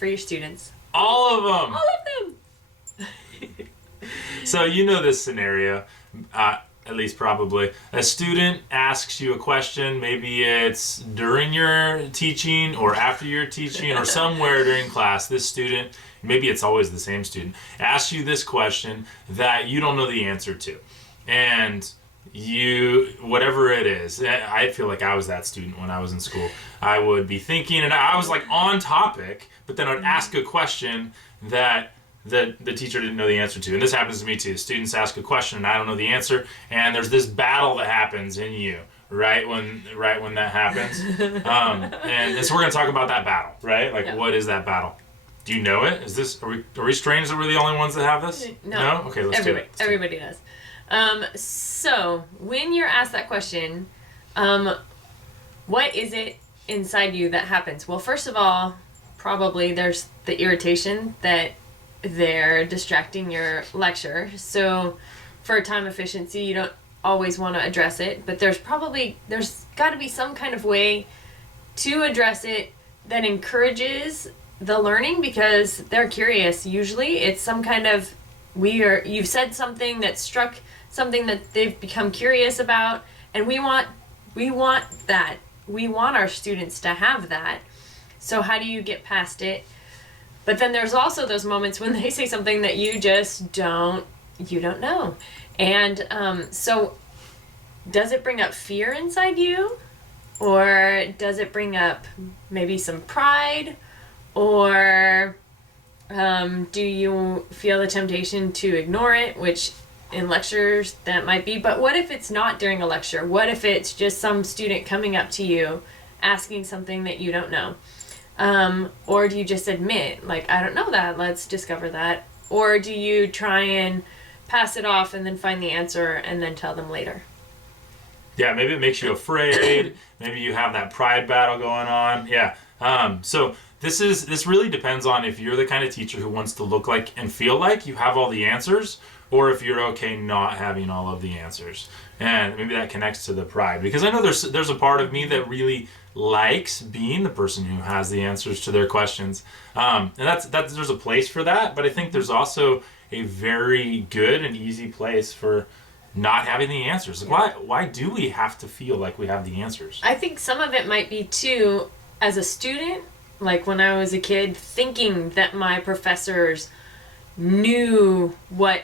for your students? All of them. All of them. So you know this scenario, at least probably. A student asks you a question, maybe it's during your teaching or after your teaching or somewhere during class. This student, maybe it's always the same student, asks you this question that you don't know the answer to. And you, whatever it is, I feel like I was that student when I was in school. I would be thinking, and I was like on topic, but then I'd ask a question that the teacher didn't know the answer to. And this happens to me too. Students ask a question and I don't know the answer, and there's this battle that happens in you right when that happens. And so we're going to talk about that battle, right? Like, what is that battle? Do you know it? Is this, are we strange that we're the only ones that have this? No? Okay, let's do it. Everybody does. So when you're asked that question, what is it inside you that happens? Well, first of all, probably there's the irritation that they're distracting your lecture. So for time efficiency, you don't always want to address it, but there's got to be some kind of way to address it that encourages the learning, because they're curious. Usually it's some kind of, you've said something that struck something that they've become curious about, and we want that. We want our students to have that. So how do you get past it? But then there's also those moments when they say something that you just don't know. And so does it bring up fear inside you? Or does it bring up maybe some pride? Or do you feel the temptation to ignore it, which in lectures that might be? But what if it's not during a lecture? What if it's just some student coming up to you asking something that you don't know? Or do you just admit, like, I don't know that, let's discover that? Or do you try and pass it off and then find the answer and then tell them later? Yeah, maybe it makes you afraid. Maybe you have that pride battle going on. Yeah. So this really depends on if you're the kind of teacher who wants to look like and feel like you have all the answers, or if you're okay not having all of the answers. And maybe that connects to the pride, because I know there's a part of me that really likes being the person who has the answers to their questions. And that's there's a place for that, but I think there's also a very good and easy place for not having the answers. Like, why do we have to feel like we have the answers? I think some of it might be too, as a student, like when I was a kid, thinking that my professors knew what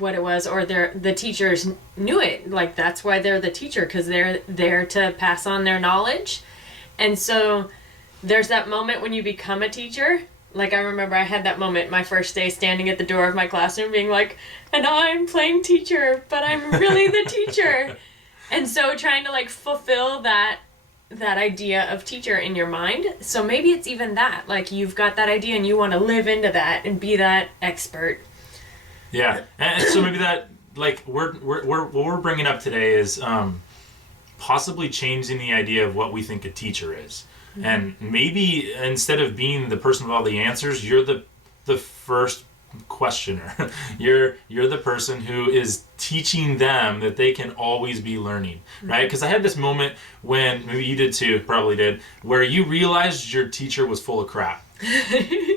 it was, or the teachers knew it. Like, that's why they're the teacher, because they're there to pass on their knowledge. And so there's that moment when you become a teacher. Like, I remember I had that moment my first day standing at the door of my classroom being like, and I'm playing teacher, but I'm really the teacher. And so trying to like fulfill that idea of teacher in your mind. So maybe it's even that, like, you've got that idea and you want to live into that and be that expert. Yeah. And so maybe that, like, what we're bringing up today is possibly changing the idea of what we think a teacher is. Mm-hmm. And maybe instead of being the person with all the answers, you're the first questioner. You're the person who is teaching them that they can always be learning, right? Because I had this moment when, maybe you did too, probably did, where you realized your teacher was full of crap.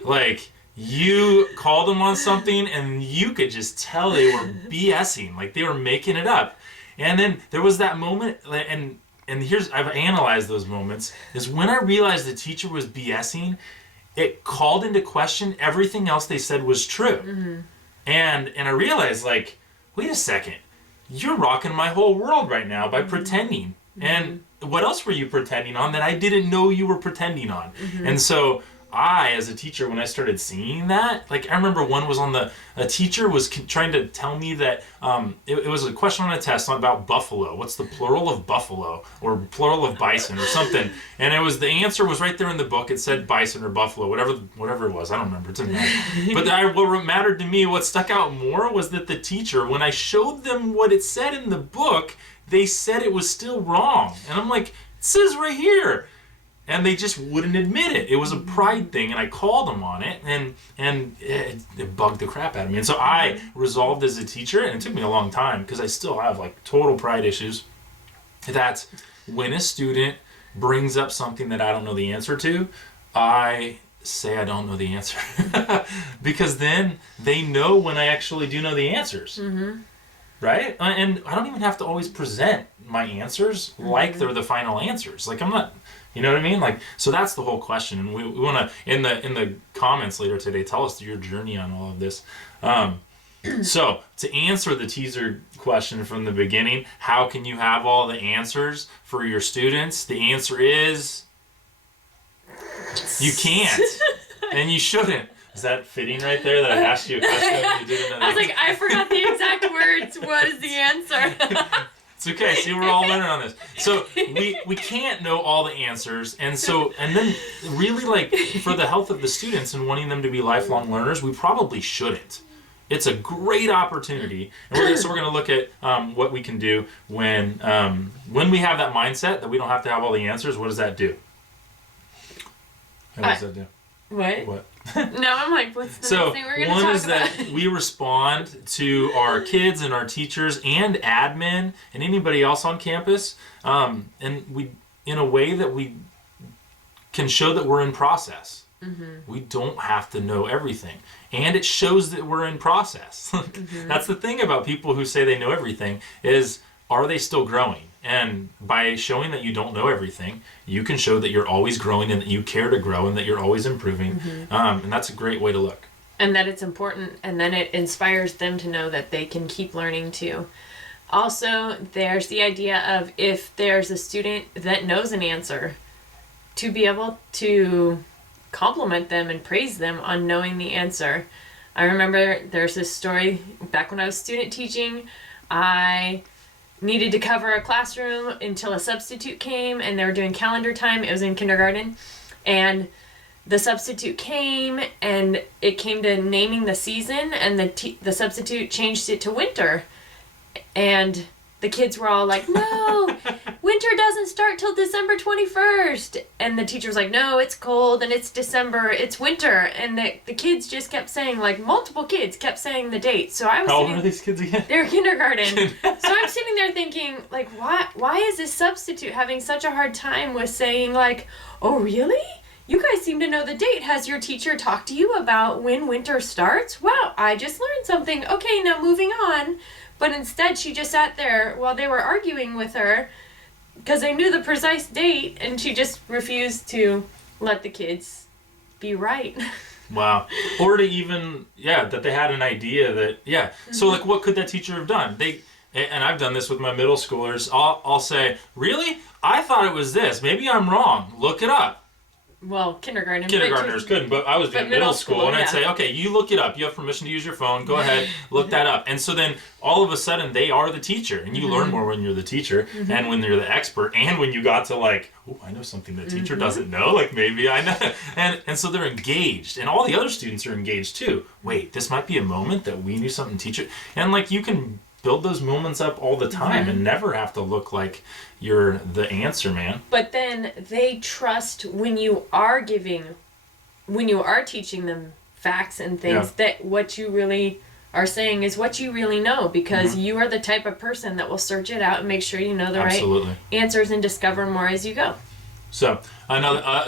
Like, you called them on something and you could just tell they were BSing, like they were making it up. And then there was that moment, and I've analyzed those moments, is when I realized the teacher was BSing, it called into question everything else they said was true. Mm-hmm. And I realized, like, wait a second, you're rocking my whole world right now by pretending. Mm-hmm. And what else were you pretending on that I didn't know you were pretending on? Mm-hmm. And so I, as a teacher, when I started seeing that, like, I remember one was a teacher was trying to tell me that it was a question on a test about buffalo. What's the plural of buffalo, or plural of bison, or something? And the answer was right there in the book. It said bison or buffalo, whatever it was. I don't remember. It didn't matter. But what mattered to me, what stuck out more, was that the teacher, when I showed them what it said in the book, they said it was still wrong. And I'm like, it says right here. And they just wouldn't admit it. It was a pride thing, and I called them on it, and it bugged the crap out of me. And so I resolved as a teacher, and it took me a long time because I still have like total pride issues, that when a student brings up something that I don't know the answer to, I say I don't know the answer. Because then they know when I actually do know the answers. Right? And I don't even have to always present my answers like they're the final answers. Like, I'm not, you know what I mean? Like, so that's the whole question. And we want to, in the comments later today, tell us your journey on all of this. So, to answer the teaser question from the beginning, how can you have all the answers for your students? The answer is, you can't. And you shouldn't. Is that fitting right there that I asked you a question? You didn't know? I was like, I forgot the exact words. What is the answer? It's okay. See, we're all learning on this. So we can't know all the answers, and then really, like, for the health of the students and wanting them to be lifelong learners, we probably shouldn't. It's a great opportunity, and so we're going to look at what we can do when we have that mindset that we don't have to have all the answers. What does that do? What does that do? What? No, I'm like, what's the next thing we're going to talk about? One is that we respond to our kids and our teachers and admin and anybody else on campus, and we, in a way that we can show that we're in process. We don't have to know everything, and it shows that we're in process. That's the thing about people who say they know everything, is, are they still growing? And by showing that you don't know everything, you can show that you're always growing and that you care to grow and that you're always improving. And that's a great way to look. And that it's important, and then it inspires them to know that they can keep learning too. Also, there's the idea of, if there's a student that knows an answer, to be able to compliment them and praise them on knowing the answer. I remember there's this story back when I was student teaching. I needed to cover a classroom until a substitute came, and they were doing calendar time. It was in kindergarten, and the substitute came, and it came to naming the season, and the substitute changed it to winter, and the kids were all like, no, winter doesn't start till December 21st. And the teacher was like, no, it's cold and it's December, it's winter. And the kids just kept saying, like, multiple kids kept saying the date. So I was How old are these kids again? They're kindergarten. So I'm sitting there thinking, like, why is this substitute having such a hard time with saying, like, oh, really? You guys seem to know the date. Has your teacher talked to you about when winter starts? Wow, I just learned something. Okay, now moving on. But instead, she just sat there while they were arguing with her because they knew the precise date, and she just refused to let the kids be right. Wow. Or to even, that they had an idea that, So, like, what could that teacher have done? And I've done this with my middle schoolers. I'll say, really? I thought it was this. Maybe I'm wrong. Look it up. Well, kindergartners couldn't, but I was doing middle school, and I'd say, okay, you look it up. You have permission to use your phone. Go ahead, look that up. And so then all of a sudden they are the teacher, and you learn more when you're the teacher and when you're the expert, and when you got to, like, oh, I know something the teacher doesn't know. Like, maybe I know. And so they're engaged, and all the other students are engaged too. Wait, this might be a moment that we knew something teacher. And, like, you can build those moments up all the time and never have to look like you're the answer man. But then they trust when you are teaching them facts and things, that what you really are saying is what you really know, because you are the type of person that will search it out and make sure you know the right answers and discover more as you go. So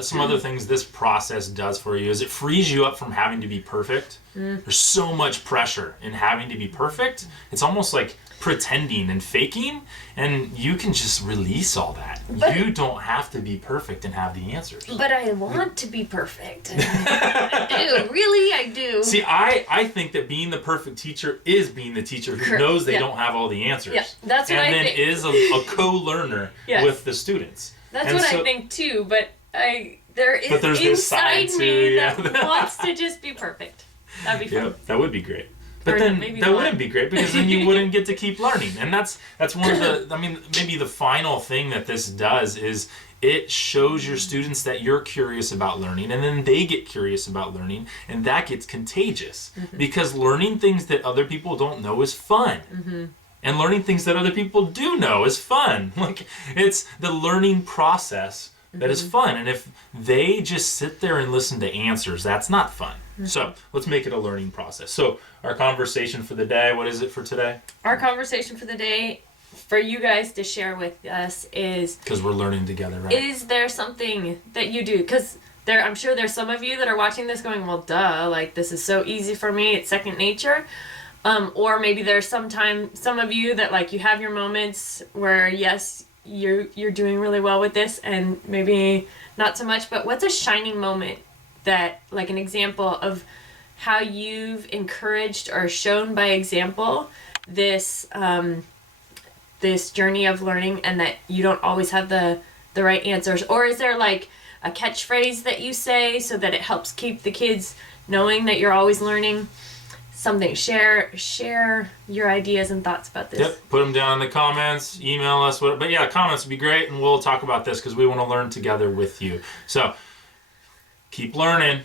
some other things this process does for you is it frees you up from having to be perfect. There's so much pressure in having to be perfect. It's almost like pretending and faking, and you can just release all that. But you don't have to be perfect and have the answers. But I want to be perfect. I do. Really, I do. See, I think that being the perfect teacher is being the teacher who knows they don't have all the answers. Yeah, that's what I think. And then is a co-learner with the students. That's what I think too, but there's inside me that wants to just be perfect. That'd be fun. Yeah, that would be great. But then that wouldn't be great, because then you wouldn't get to keep learning. And that's one of the, maybe the final thing that this does is it shows your students that you're curious about learning, and then they get curious about learning, and that gets contagious. Because learning things that other people don't know is fun. And learning things that other people do know is fun. Like, it's the learning process that is fun. And if they just sit there and listen to answers, that's not fun. So let's make it a learning process. So our conversation for the day, what is it for today? Our conversation for the day for you guys to share with us is... Because we're learning together, right? Is there something that you do? Because I'm sure there's some of you that are watching this going, well, duh, like this is so easy for me. It's second nature. Or maybe there's some of you that like you have your moments where yes, you're doing really well with this and maybe not so much, but what's a shining moment that, like an example of how you've encouraged or shown by example this this journey of learning, and that you don't always have the right answers? Or is there like a catchphrase that you say so that it helps keep the kids knowing that you're always learning? Something. Share your ideas and thoughts about this. Yep, put them down in the comments, email us, but yeah, comments would be great, and we'll talk about this because we want to learn together with you. So keep learning.